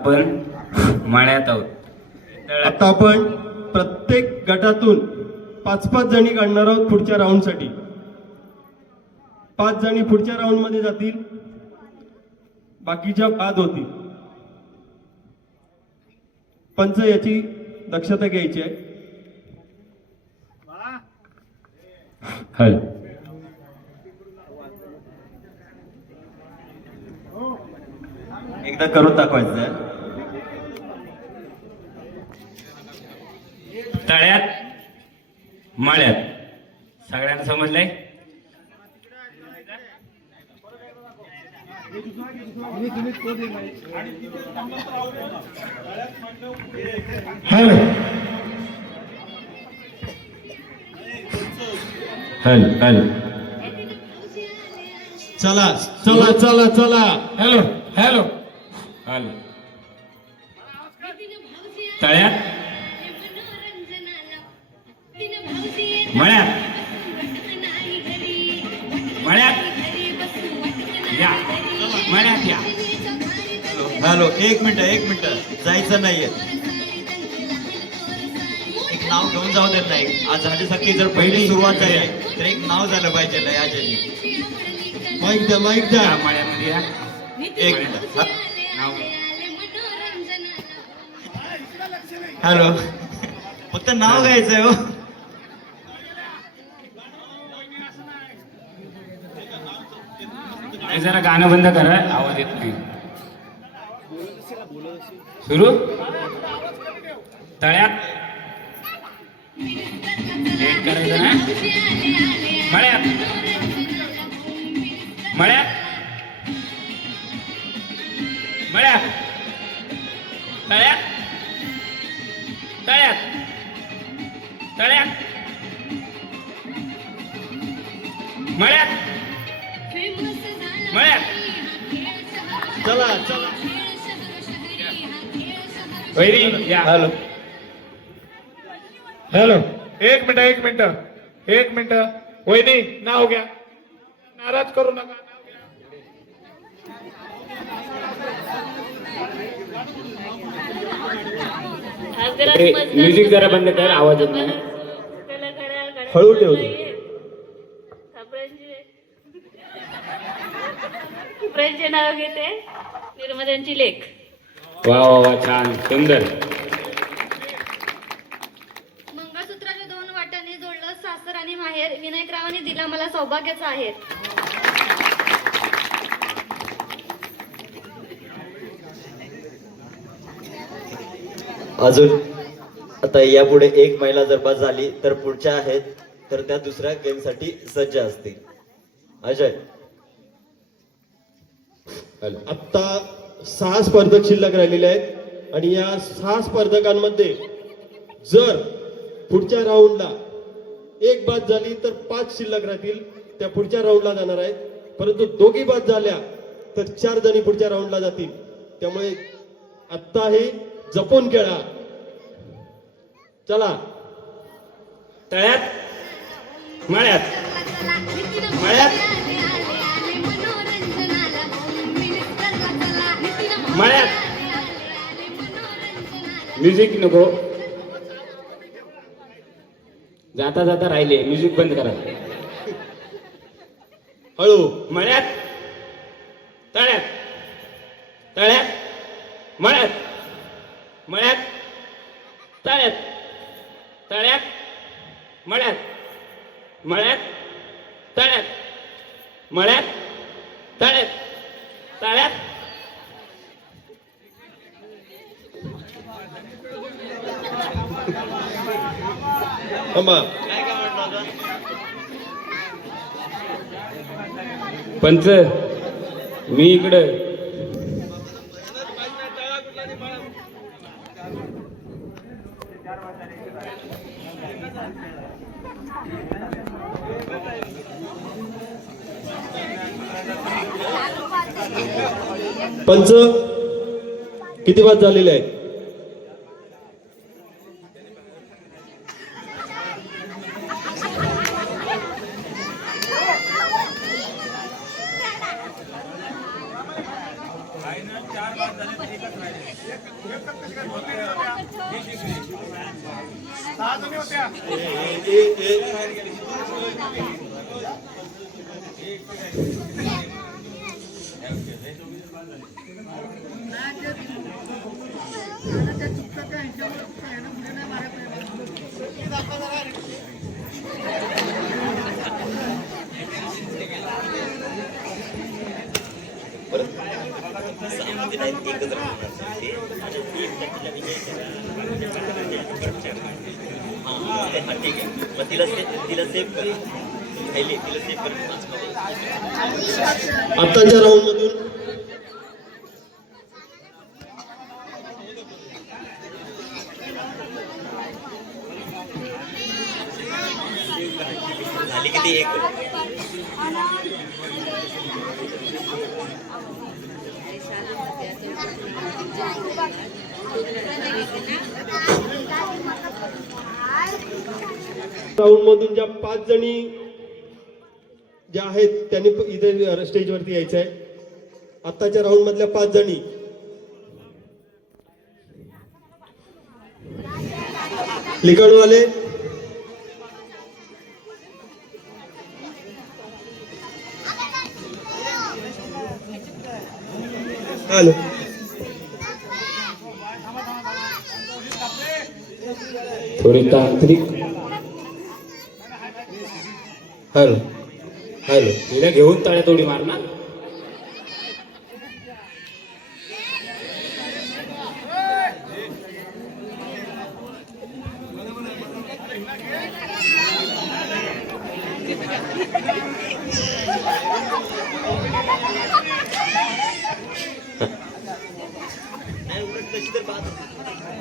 आपण माळ्यात आहोत. आता आपण प्रत्येक गटातून 5-5 जणी काढणार आहोत पुढच्या राऊंडसाठी. 5 जणी पुढच्या राऊंड मध्ये जातील, बाकीच्या बाद होतील. पंच याची दक्षता घ्यायची आहे. हल एकदा करून दाखवायचं. तळ्यात माळ्यात सगळ्यांना समजलंय. हॅलो हल हल चला चला चला चला. हॅलो हॅलो हल तळ्यात मळ्यात मळ्यात या मळ्यात या. हॅलो, एक मिनिट जायचं नाहीये. एक नाव घेऊन जाऊ देत नाही. आज ह्याच्यासाठी जर पहिली सुरुवात झाली तर एक नाव झालं पाहिजे ना याच्यानी. माईक द्या, माईक द्या. या मळ्यामध्ये या. एक मिनिट. नाव हॅलो, फक्त नाव घ्यायचंय हो. हे जरा गाणं बंद करा, आवाज येत नाही. सुरू. तळ्यात एक करायचं ना. मळ्यात मळ्यात मळ्यात तळ्यात तळ्यात तळ्यात मळ्यात मळ्यात. चला चला. वैरी या. हॅलो, हॅलो, एक मिनिट. वहिनी, नाव घ्या. नाराज करू नका. नाव घ्या. म्युझिक जरा बंद कर, आवाज येत नाही. हळू ठेव. फ्रेंडचे नाव घेते, निर्मदांची लेख. वा वा वा, छान सुंदर. मंगळसूत्राच्या 2 वाटांनी जोडलं सासर आणि माहेर, विनायकरावांनी दिला मला सौभाग्याचा आहे. अजून आता यापुढे एक महिला जर बाद झाली तर पुढच्या आहेत तर त्या दुसऱ्या गेम साठी सज्ज असतील. अजय, आता 6 स्पर्धक शिल्लक राहिलेले आहेत आणि या 6 स्पर्धकांमध्ये जर पुढच्या राऊंडला एक बाद झाली तर 5 शिल्लक राहतील, त्या पुढच्या राऊंडला जाणार आहेत. परंतु दोघी बाद झाल्या तर 4 जणी पुढच्या राऊंडला जातील. त्यामुळे आत्ता हे जपून खेळा. चला. तळ्यात मळ्यात मळ्यात मळ्यात. म्युझिक नको, जाता जाता राहिले. म्युझिक बंद करा. हळू. मळ्यात तळ्यात तळ्यात मळ्यात मळ्यात तळ्यात तळ्यात मळ्यात मळ्यात तळ्यात मळ्यात तळ्यात तळ्यात. थांबा. पंच, मी इकडं. पंच किती बाद झालेले आहेत? सहा जणी होत्या. तिला सेव्ह कर राहिली, तिला सेव्ह कर आताच्या राऊंड मधून झाली किती एक राऊंड मधून ज्या 5 जणी ज्या आहेत त्यांनी इथे स्टेजवरती यायचं आहे. आताच्या राऊंड मधल्या 5 जणी लिकडवाले, हॅलो, थोडी तांत्रिक. हॅलो, हॅलो, हिला घेऊन तळ्यात उडी मार ना.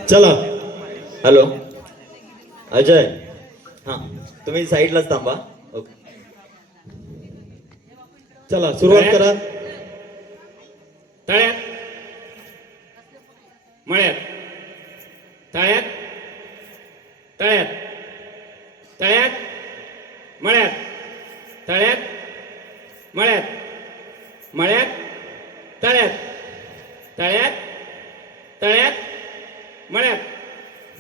चला. हॅलो अजय, हा तुम्ही साईडलाच थांबा. ओके. चला सुरुवात करा. तळ्यात मळ्यात, तळ्यात तळ्यात, तळ्यात मळ्यात, तळ्यात मळ्यात, मळ्यात तळ्यात, तळ्यात तळ्यात मळ्यात,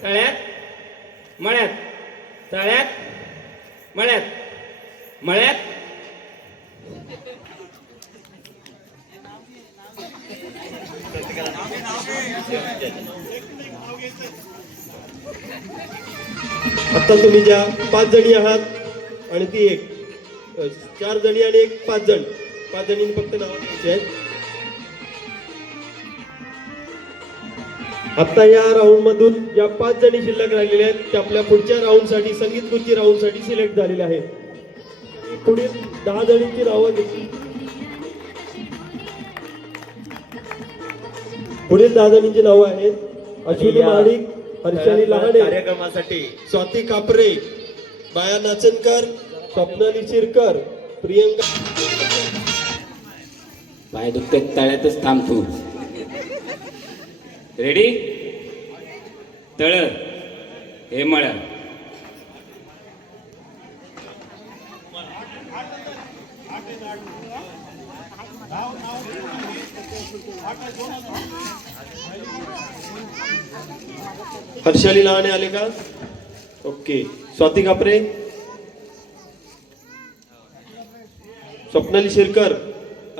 तळ्यात मळ्यात, तळ्यात मळ्यात, मळ्यात. आता तुम्ही ज्या 5 जणी आहात आणि ती एक 4 जणी आणि एक 5 जण, 5 जणींनी फक्त नाव द्यायची आहेत. आता या राऊंड मधून ज्या 5 जणी शिल्लक राहिलेल्या आहेत त्या आपल्या पुढच्या राऊंड साठी, संगीत खुर्ची राऊंड साठी सिलेक्ट झालेल्या आहेत. पुढील 10 जणींची नावं घेतली. पुढील 10 जणींची नावं आहेत अश्विनी महाडिक, हर्षाली लहाने, कार्यक्रमासाठी स्वाती कापरे, बाया नाचनकर, स्वप्नाली शिरकर, प्रियंका. पाय दुखते, तळ्यातच थांब तू. रेडी? तळ हे मळ्या. हर्षाली लहाने आले का? ओके. स्वाती कापरे, स्वप्नाली शिरकर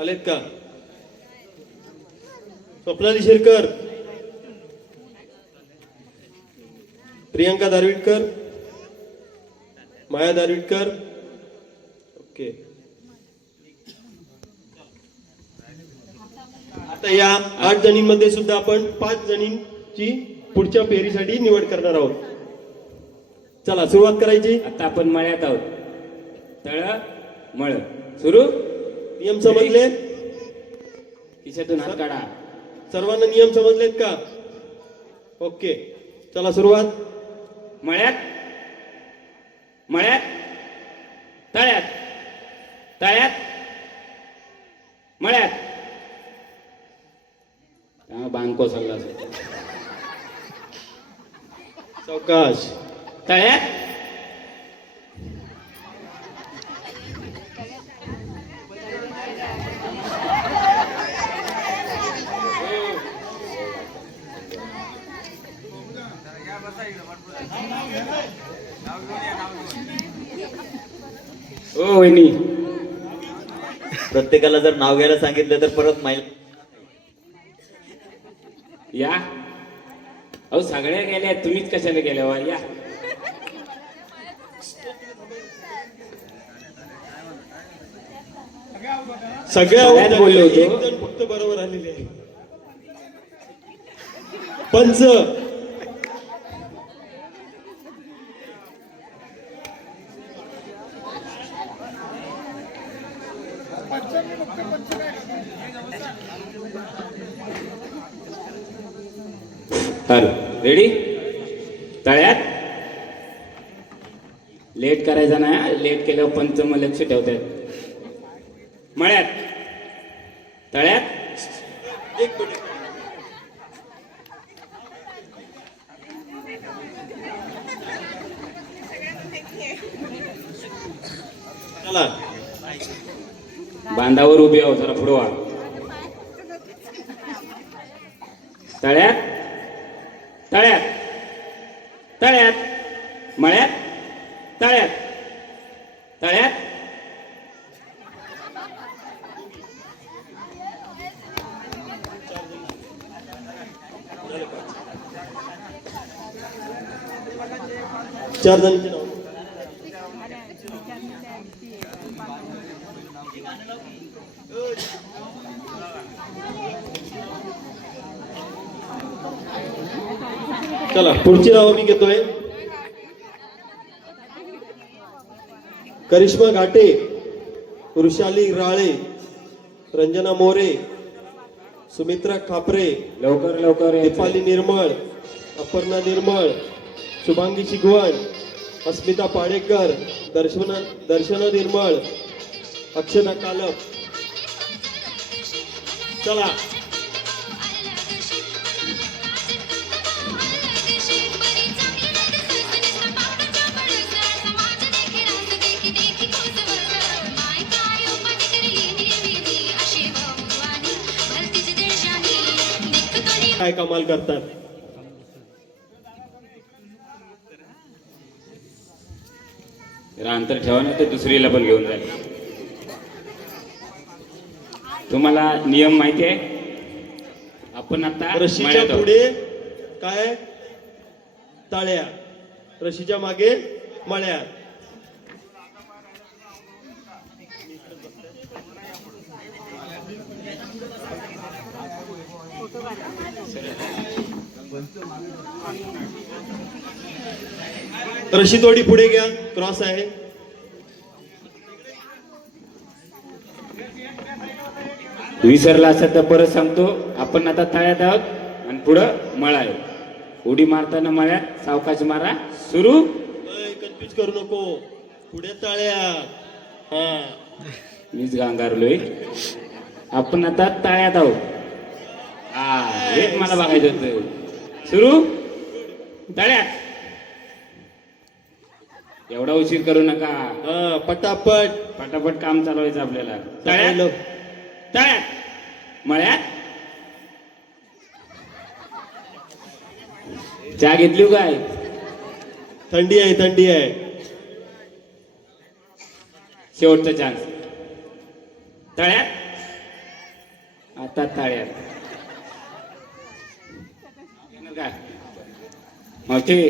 आलेत का? स्वप्नाली शिरकर, प्रियंका दारविडकर, माया दारविडकर. ओके. आता या 8 जणींमध्ये सुद्धा आपण 5 जणींची पुढच्या फेरीसाठी निवड करणार आहोत. चला सुरुवात करायची. आता आपण मळ्यात आहोत. तळ मळ सुरू. नियम समजले? खिशातून हात काढा. सर्वांना नियम समजलेत का? ओके. चला सुरुवात. मळ्यात मळ्यात, तळ्यात तळ्यात, मळ्यात. बांको सल्ला सावकाश. तळ्यात ओ वहिनी, प्रत्येकाला जर नाव घ्यायला सांगितलं तर परत महिला या. अहो सगळ्या गेल्या, तुम्हीच कशाला गेल्या वा? या. सगळ्या सगळ्यात बोललो होतो. एक जण फक्त बरोबर आलेले आहे. पंच. Hello, ready? तळ्यात लेट करायचा नाही. लेट केल्यावर पंच मग लक्ष ठेवतायत. मळ्यात, तळ्यात, एक मिनिट. चला बांधावर उभी आहो, जरा पुढं व्हा. तळ्यात, तळ्यात, तळ्यात, मळ्यात, तळ्यात, तळ्यात. चार जणांचे नाव. चला पुढची नावं मी घेतोय. करिश्मा घाटे, वृषाली राळे, रंजना मोरे, सुमित्रा खापरे, लवकर लवकर यायचं. दीपाली निर्मळ, अपर्णा निर्मळ, शुभांगी शिगवण, अस्मिता पाडेकर, दर्शना निर्मळ, अक्षता कालप. चला काय कमाल करतात. जरा अंतर ठेवा ना, तर दुसरीला पण घेऊन जाईल. तुम्हाला नियम माहिती आहे? आपण आता रशीच्या मळ्यात आहोत. पुढे काय ताळ्या, रशीच्या मागे मळ्या. रशी थोडी पुढे घ्या, क्रॉस आहे. विसरला असं तर परत सांगतो. आपण आता तळ्यात आहोत आणि पुढं मळा आहे. उडी मारताना मळ्यात सावकाश मारा. सुरू. कन्फ्युज करू नको. पुढे ताळ्या. हा मीच गांगारलोय. आपण आता तळ्यात आहोत. हा, हेच मला बघायचं होतं. सुरू. तळ्यात. एवढा उशीर करू नका. हा पटापट पटापट काम चालवायचं आपल्याला. तळ्यात, तळ्यात, मळ्यात. चहा घेतली हो काय? थंडी आहे, थंडी आहे. शेवटचा चान्स. तळ्यात, आता तळ्यात. येणार काय मावशी?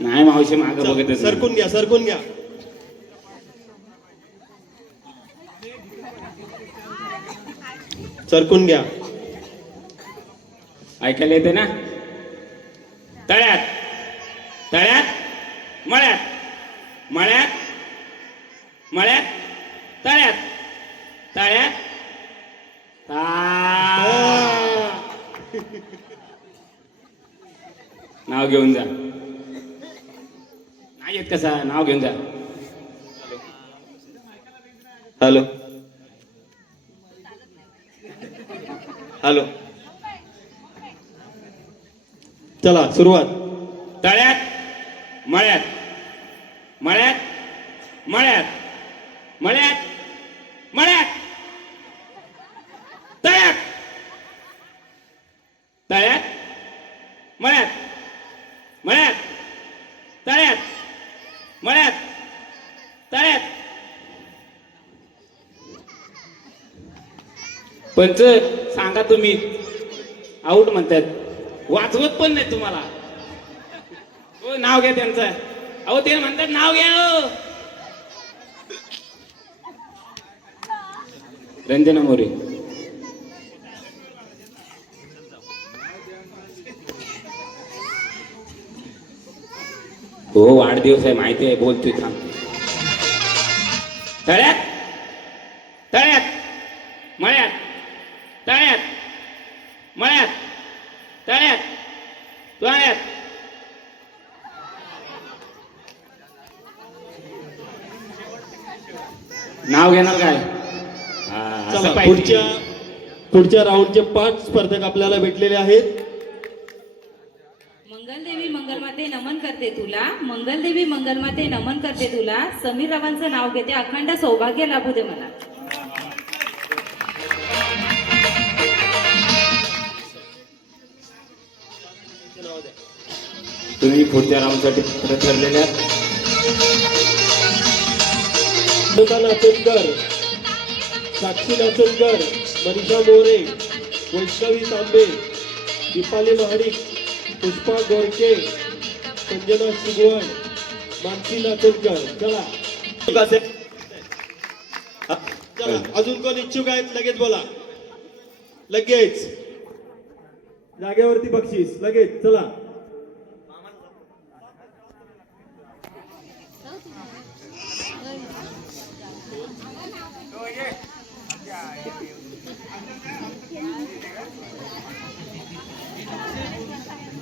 नाही मावशी, मागं बघत असेल. सरकून घ्या, सरकून घ्या. सरकून घ्या. ऐकायला येते ना? तळ्यात, तळ्यात, मळ्यात, मळ्यात, मळ्यात, तळ्यात, तळ्यात. नाव घेऊन जा. नाही येत कसा? नाव घेऊन जा. Hello hello. चला सुरुवात. तळ्यात, मळ्यात, मळ्यात, मळ्यात, मळ्यात, मळ्यात, तळ्यात, तळ्यात, मळ्यात मळ्यात तळ्यात मळ्यात तळ्यात. पंच सांगा तुम्ही आऊट म्हणतात, वाचवत पण नाही तुम्हाला. हो नाव घ्या त्यांचं. अहो ते म्हणतात नाव घ्या. हो रंजना मोरे. हो वाढदिवस आहे माहिती आहे, बोलतोय थांब. तळ्यात तळ्यात मळ्यात तळ्यात मळ्यात तळ्यात तळ्यात. नाव घेणार काय? हा, चला असं पाहिजे. पुढच्या राऊंडचे 5 स्पर्धक आपल्याला भेटलेले आहेत. मंगलदेवी मंगलमाते नमन करते तुला, मंगलदेवी मंगलमाते नमन करते तुला. समीर रावांचं नाव घेते, अखंड सौभाग्य लाभू दे मला. तुम्ही पुढच्या राऊंडसाठी ठरलेल्या सुधा नाचनकर, साक्षी नाचनकर, मनीषा मोरे, वैष्णवी तांबे, दीपाली महाडिक, पुष्पा गोरके, संजना शिगवण, मानसी नाचनकर. चला अजून कोण इच्छुक आहेत लगेच बोला. लगेच जागेवरती बक्षीस लगेच. चला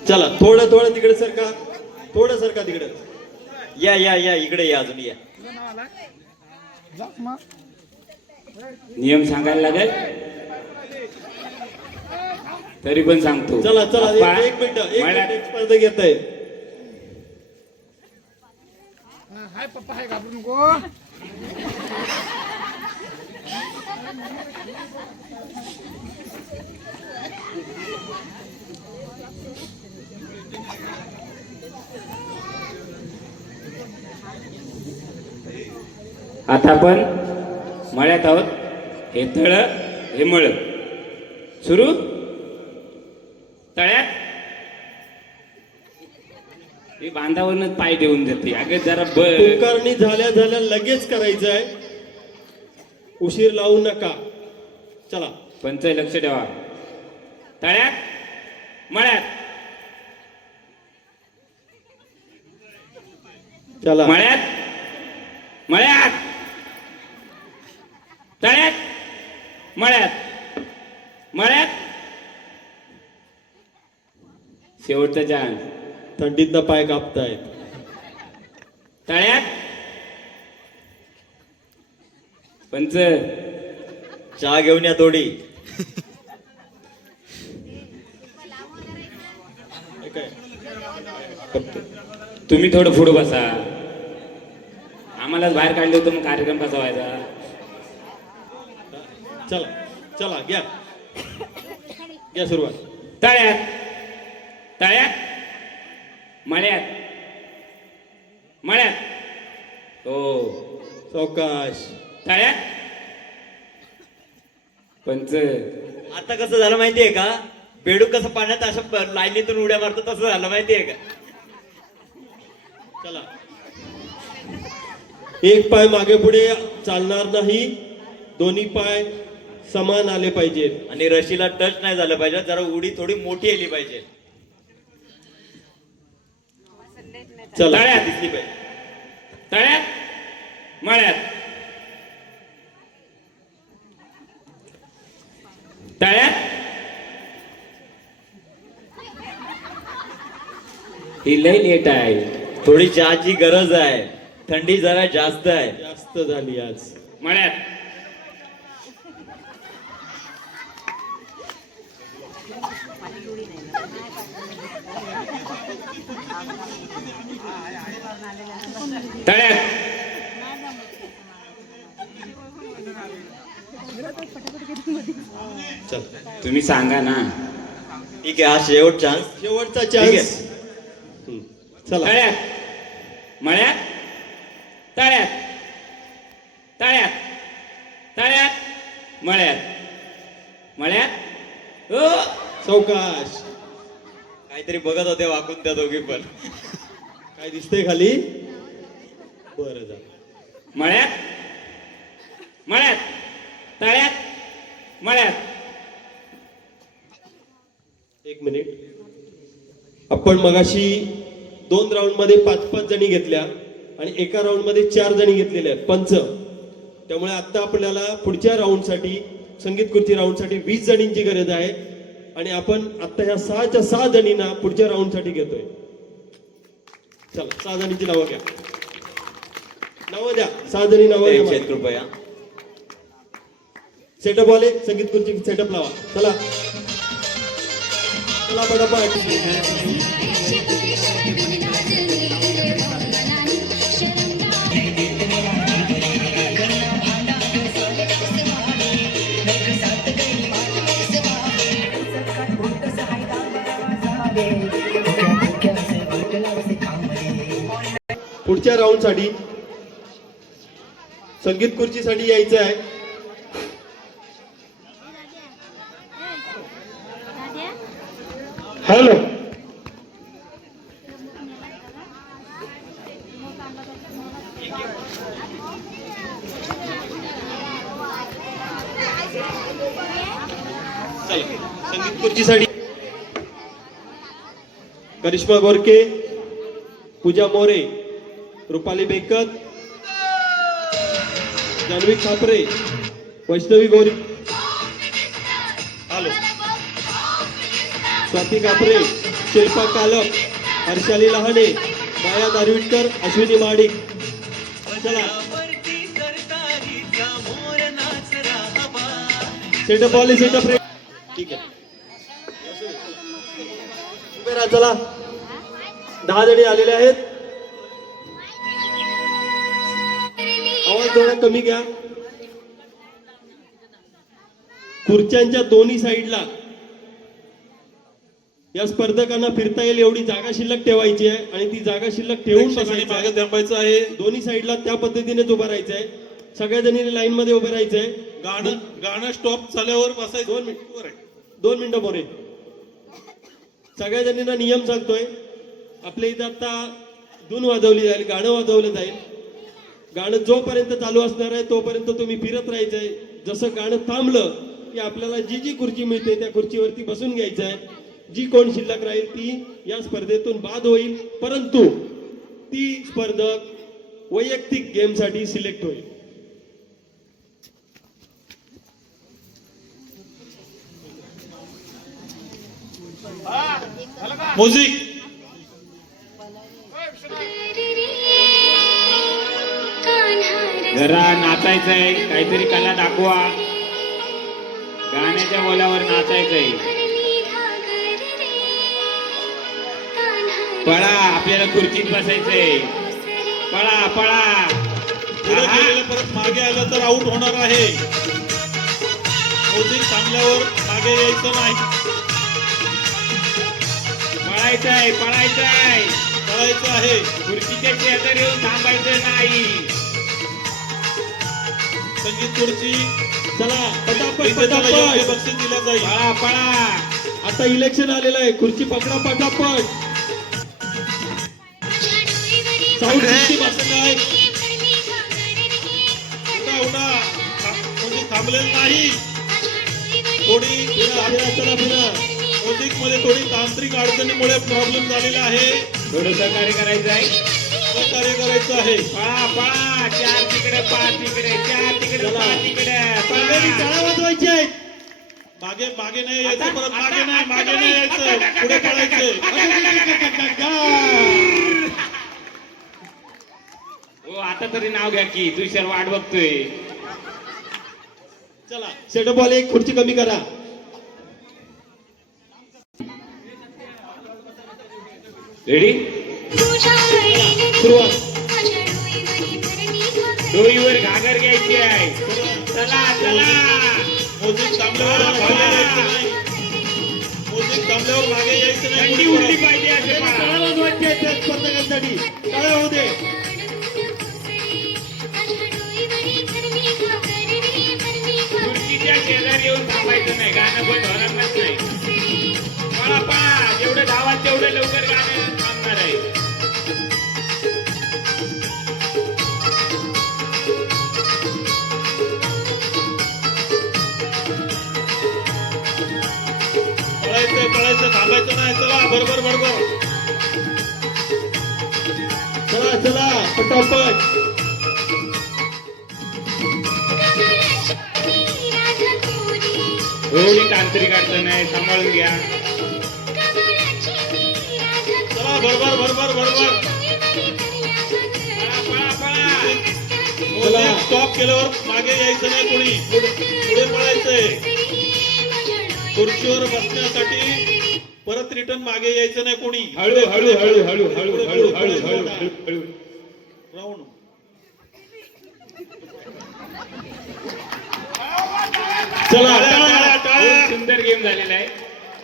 चला थोडं थोडं तिकडे सरका, थोडं सरका तिकडे. या या या इकडे या, अजून या. नियम सांगायला लागेल तरी पण सांगतो. चला चला आप्पा, एक मिनिट मळ्यात एक स्पर्धा घेत आहे. हाय पप्पा हाय घाबरू नको. आता आपण मळ्यात आहोत. हे तळ हे मळ सुरू. तळ्यात हे बांधावरच पाय देऊन देते. अगे जरा पुकारणी झाल्या झाल्या लगेच करायचं आहे, उशीर लावू नका. चला पंच लक्ष ठेवा. तळ्यात मळ्यात चला मळ्यात मळ्यात तळ्यात मळ्यात मळ्यात. शेवटचा चान्स. थंडीतनं पाय कापतायत. तळ्यात पंच चहा घेऊन या थोडी. हे काय? तुम्ही थोडं पुढे बसा. आम्हालाच बाहेर काढले होतं, मग कार्यक्रम कसा व्हायचा? चला चला घ्या घ्या सुरुवात. तळ्यात तळ्यात मळ्यात मळ्यात. हो सावकाश. तळ्यात पंच. आता कसं झालं माहितीये का, बेडूक कसं पाण्यात अशा लाईनीतून उड्या मारतो तसं झालं माहितीये का. चला एक पाय मागे पुढे चालणार नाही, दोन्ही पाय समान आले पाहिजेत. आणि रशीला टच नाही झालं पाहिजे, जरा उडी थोडी मोठी आली पाहिजे. चला तळ्यात दिसली पाहिजे. तळ्यात मळ्यात तळ्यात. ही लई लेट आहे. थोडी चहाची गरज आहे, थंडी जरा जास्त आहे. जास्त झाली आज. मळ्यात तळ्यात. चल तुम्ही सांगा ना. ठीक आहे, हा शेवट चान्स. शेवटचा ठीक आहे. चान्स. चला तळ्यात मळ्यात तळ्यात तळ्यात तळ्यात मळ्यात मळ्यात ओ सावकाश. काहीतरी बघत होते वाकून त्या दोघी पण. काय दिसतंय खाली? बरं झालं. मळ्यात मळ्यात तळ्यात मळ्यात. एक मिनिट. आपण मगाशी 2 राऊंड मध्ये 5-5 जणी घेतल्या आणि एका राऊंड मध्ये 4 जणी घेतलेल्या आहेत पंच. त्यामुळे आता आपल्याला पुढच्या राऊंड साठी संगीत खुर्ची राऊंड साठी 20 जणींची गरज आहे आणि आपण आता ह्या 6च्या 6 जणींना पुढच्या राऊंड साठी घेतोय. चला 6 जणींची नावं घ्या. नावं द्या. 6 जणी नावं एक द्या. कृपया. सेटअप वाले संगीत खुर्ची सेटअप लावा. चला चला पटापट. पुढच्या राऊंड साठी संगीत खुर्चीसाठी यायचं आहे. हॅलो. चला संगीत खुर्चीसाठी करिश्मा गोरके, पूजा मोरे, रुपाली बेकत, जान्हवी खापरे, वैष्णवी गोरी, हॅलो, स्वाती कापरे, शिल्पा कालप, हर्षाली लहाने, माया दारविटकर, अश्विनी माडिक. चला सेटअप वाले सेटअप रे. ठीक आहे उभे राहा. चला 10 जणी आलेले आहेत. आवाज थोडा कमी घ्या. खुर्च्यांच्या दोन्ही साईडला या स्पर्धकांना फिरता येईल एवढी जागा शिल्लक ठेवायची आहे आणि ती जागा शिल्लक ठेवून मागे थांबायचं आहे. दोन्ही साईडला त्या पद्धतीनेच उभं राहायचं आहे. सगळ्या जणी लाईन मध्ये उभं राहायचंय. गाणं स्टॉप झाल्यावर बसायचं. 2 मिनिटं मोरे. सगळ्या जणींना नियम सांगतोय. आपल्या इथं आता धून वाजवली जाईल, गाणं वाजवलं जाईल. गाणं जोपर्यंत चालू असणार आहे तोपर्यंत तुम्ही फिरत राहायचंय. जसं गाणं थांबलं की आपल्याला जी जी खुर्ची मिळते त्या खुर्चीवरती बसून घ्यायचं आहे. जी कोण शिल्लक राहील ती या स्पर्धेतून बाद होईल, परंतु ती स्पर्धक वैयक्तिक गेमसाठी सिलेक्ट होईल. म्युझिक. जरा नाचायचंय, काहीतरी कला दाखवा. गाण्याच्या बोलावर नाचायचंय. पळा, आपल्याला खुर्चीत बसायचंय. पळा पळा. पुढे गेलेलं परत मागे आलं तर आउट होणार आहे. म्युझिक थांबल्यावर मागे यायचं नाही. पळायचंय पळायचंय पळायचं आहे. खुर्चीच्या शेजारी येऊन थांबायचं नाही. संगीत खुर्ची. चला पटापट इथे त्याला योग्य पटापट. बक्षीस दिलं जाईल. पळा पळा. आता इलेक्शन आलेलं आहे. खुर्ची पकडा पटापट. साऊंड सिस्टीम असं काय? उडा म्हणजे थांबलेलं नाही. थोडी चला फिरा. म्युझिक मध्ये थोडी तांत्रिक अडचणीमुळे प्रॉब्लेम झालेला आहे. थोडं सहकार्य करायचंय. सहकार्य करायचं आहे. पळा पळा. 4 तिकडे 5 तिकडे 4 तिकडे 5 तिकडे. सगळ्यांनी टाळ्या वाजवायच्या आहेत. मागे मागे नाही यायचं. परत मागे नाही यायचं. पुढे पळायचं. हो आता तरी नाव घ्या की तुषार वाट बघतोय. चला सेटअप वाले एक खुर्ची कमी करा. रेडी. सुरुवात. डोईवर घागर घ्यायची आहे. चला चला. म्युझिक थांबल्यावर मागे यायचं नाही. म्युझिक थांबल्यावर मागे यायचं नाही. थंडी उडली पाहिजे असे पळा. टाळ्या वाजवायचे आहेत त्या स्पर्धकांसाठी. टाळ्या होऊ दे. खुर्चीच्या शेजारी येऊन थांबायचं नाही, गाणं बंद होणारच नाही. पळा पळा, जेवढं धावाल तेवढं लवकर गाणं थांबणार आहे. पळायचं थांबायचं नाही. चला बरोबर बरोबर. चला चला पटापट. एवढी तांत्रिक अडचण नाही, सांभाळून घ्या. चला बरोबर बरोबर बरोबर. पळा पळा पळा. मोदी स्टॉप केल्यावर मागे यायचं नाही कोणी. पुढे पळायचंय. खुर्चीवर बसण्यासाठी परत रिटर्न मागे यायचं नाही कोणी. हळू हळू हळू हळू हळू हळू हळू हळू हळू. राऊंड. चला टाळ्या, खूप टाळ्या. सुंदर गेम झालेला आहे.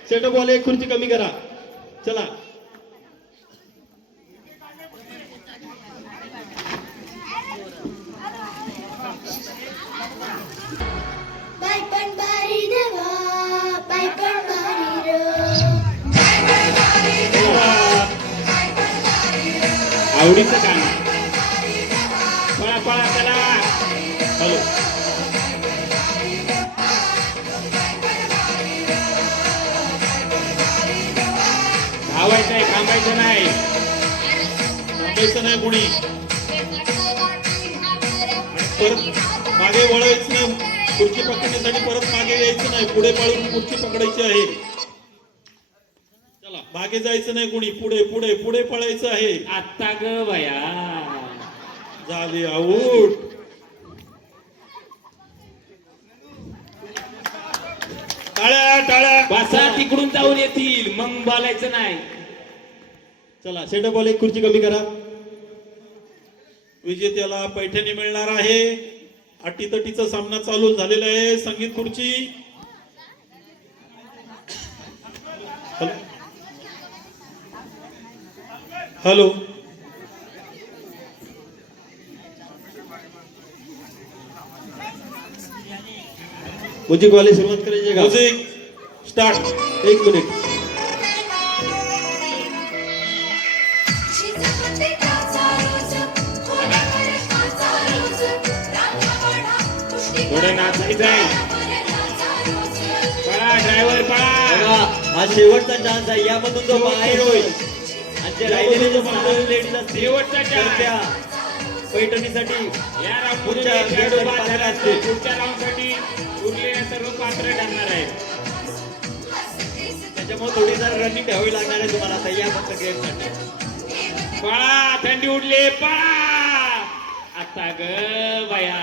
सेट बॉल एक खुर्ची कमी करा. चला बाय पण बारी देवा बाय पण बारी रो. आवडीचं गाणं. पळा पळा चला. हॅलो. धावायचं आहे, थांबायचं नाही. थांबायचं नाही कोणी. परत मागे वळायचं नाही. खुर्ची पकडण्यासाठी परत मागे यायचं नाही. पुढे पळून खुर्ची पकडायची आहे. चला मागे जायचं नाही कोणी. पुढे पुढे पुढे पळायचं आहे. आत्ता ग बया. झाले आऊट. टाळ्या टाळ्या. बसा, तिकडून जाऊन येतील, मग बोलायचं नाही. चला सेट बॉल एक खुर्ची कमी करा. विजेत्याला पैठणी मिळणार आहे. अटीतटीचा सामना चालू झालेला आहे. संगीत खुर्ची. हॅलो. म्युझिक वाले सुरुवात करायची का? Music start. एक मिनिट. थोडं नाचायचं आहे. पळा ड्रायव्हर पळा. बघा, हा शेवटचा चान्स आहे. यामधून जो बाहेर होईल आणि जे राहिलेले जे 15 लेडीज असतील शेवटचा तर chance. त्या पैठणीसाठी या राऊंड पुढच्या खेळासाठी पात्र असतील. पुढच्या राऊंड साठी उरलेल्या सर्व पात्र ठरणार आहेत. त्याच्यामुळे थोडी जर रनिंग ठेवावी लागणार आहे तुम्हाला आता या फक्त गेमसाठी. पळा, थंडी उडली, पळा. आता ग बया.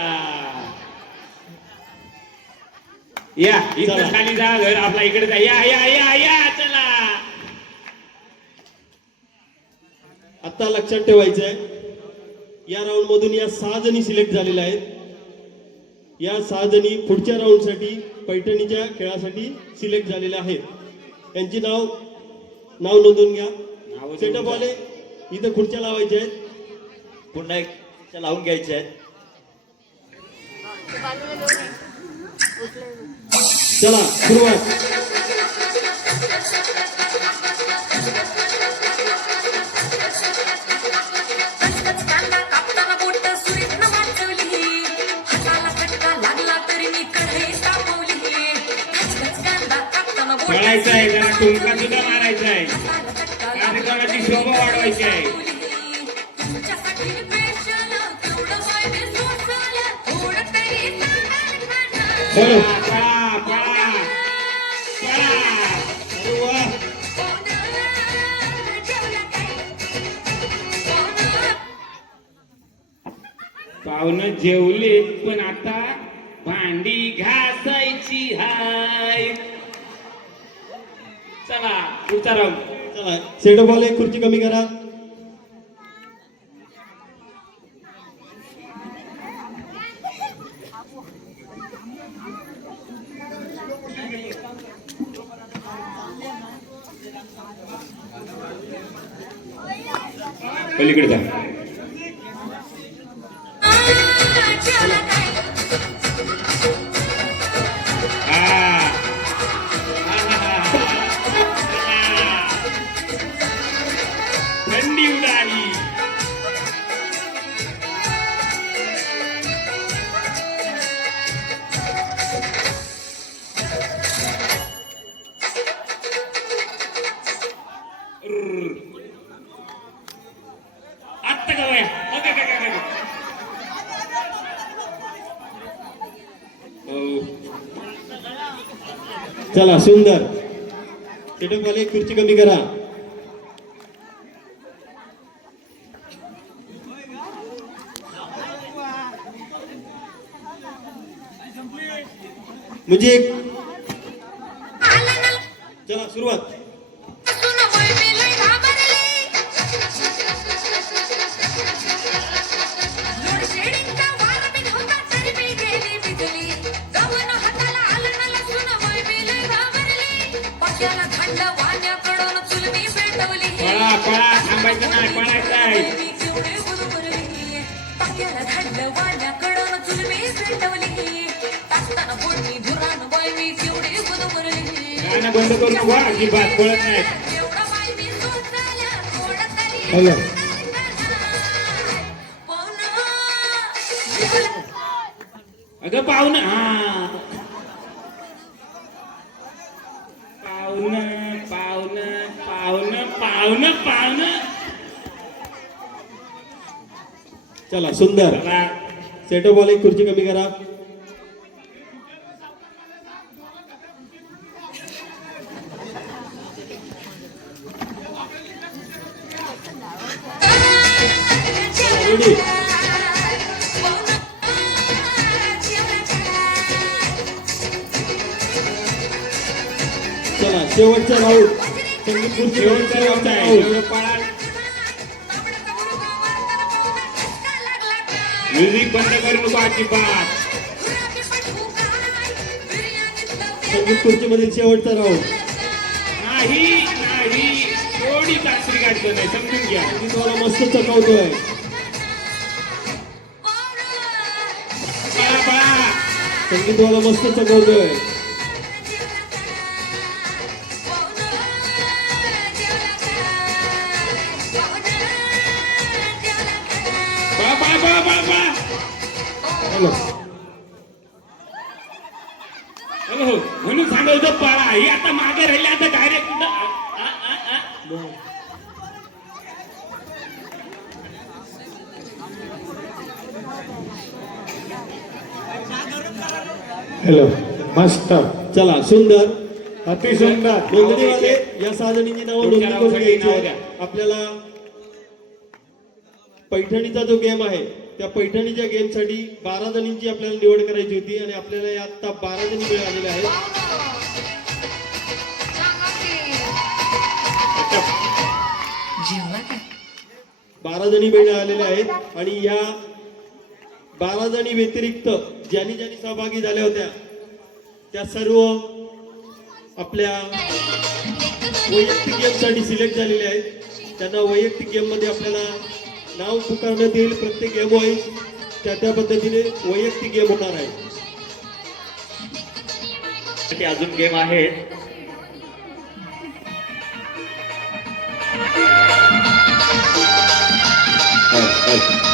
या इकडे चला. खाली जा, घर आपला इकडे जा. या या या या चला. आता लक्षात ठेवायचं आहे, या राऊंड मधून या 6 जणी सिलेक्ट झालेल्या आहेत. या 6 जणी पुढच्या राऊंड साठी पैठणीच्या खेळासाठी सिलेक्ट झालेल्या आहेत. त्यांची नाव नोंदवून घ्या. सेटअप वाले इथं खुर्च्या लावायच्या आहेत. पुन्हा एक लावून घ्यायचे आहेत. चला सुरुवात. पळायचं आहे, जरा टुमका सुद्धा मारायचा आहे. कार्यक्रमाची शोभा वाढवायची आहे. पळा, पळा, पळा, पळा. अरे वा. पाहुणं जेवले पण आता भांडी घासायची हाय. चला पुढचा राऊंड. चला सेटअप वाले खुर्ची कमी करा. पलीकडे जा. थंडी उडाली. आत्ता का वया चला सुंदर. सेटअपवाले खुर्ची कमी करा. म्हणजे चला सुरुवात. पळा पळा थांबायचं नाही पळायचं आहे. गाणं बंद करू नको अजिबात पळत नाही. हॅलो अगं पाहुणं हा पाहुणं पाहुणं पाहुणं पाहुणं पाहुणं. चला सुंदर. चला सेटअपवाले खुर्ची कमी करा. रेडी. चला शेवटचा राऊंड. संगीत खुर्ची शेवटचा राऊंड आहे. एवढं पळा. म्युझिक बंद करू नको अजिबात. संगीत खुर्चीमधील शेवटचा राऊंड. नाही नाही थोडी कात्री काढतो नाही समजून घ्या. तुम्हाला मस्त चकवतोय. पळा पळा. संगीतवाला मस्त चकवतोय. पळा पळा पळा पळा पळा. हॅलो हो म्हणून सांगायचं पळा. ही आता मागे राहिली आता डायरेक्ट कुठं हॅलो मस्त. चला सुंदर. अति सुंदर. नोंदणीवाले या 6 जणींची नावं नोंदणी करून घ्यायची आहे. आपल्याला पैठणीचा जो गेम आहे त्या पैठणीच्या गेमसाठी 12 जणींची आपल्याला निवड करायची होती आणि आपल्याला या आता 12 जणी मिळालेल्या आहेत. 12 जणी मिळालेल्या आहेत आणि या 12 जणी व्यतिरिक्त ज्यांनी ज्यांनी सहभागी झाल्या होत्या त्या सर्व आपल्या वैयक्तिक गेमसाठी सिलेक्ट झालेले आहेत. त्यांना वैयक्तिक गेममध्ये आपल्याला नाव पुकारण्यात येईल. प्रत्येक गेम वाईज त्या पद्धतीने वैयक्तिक गेम होणार आहे. अजून गेम आहेत. हा.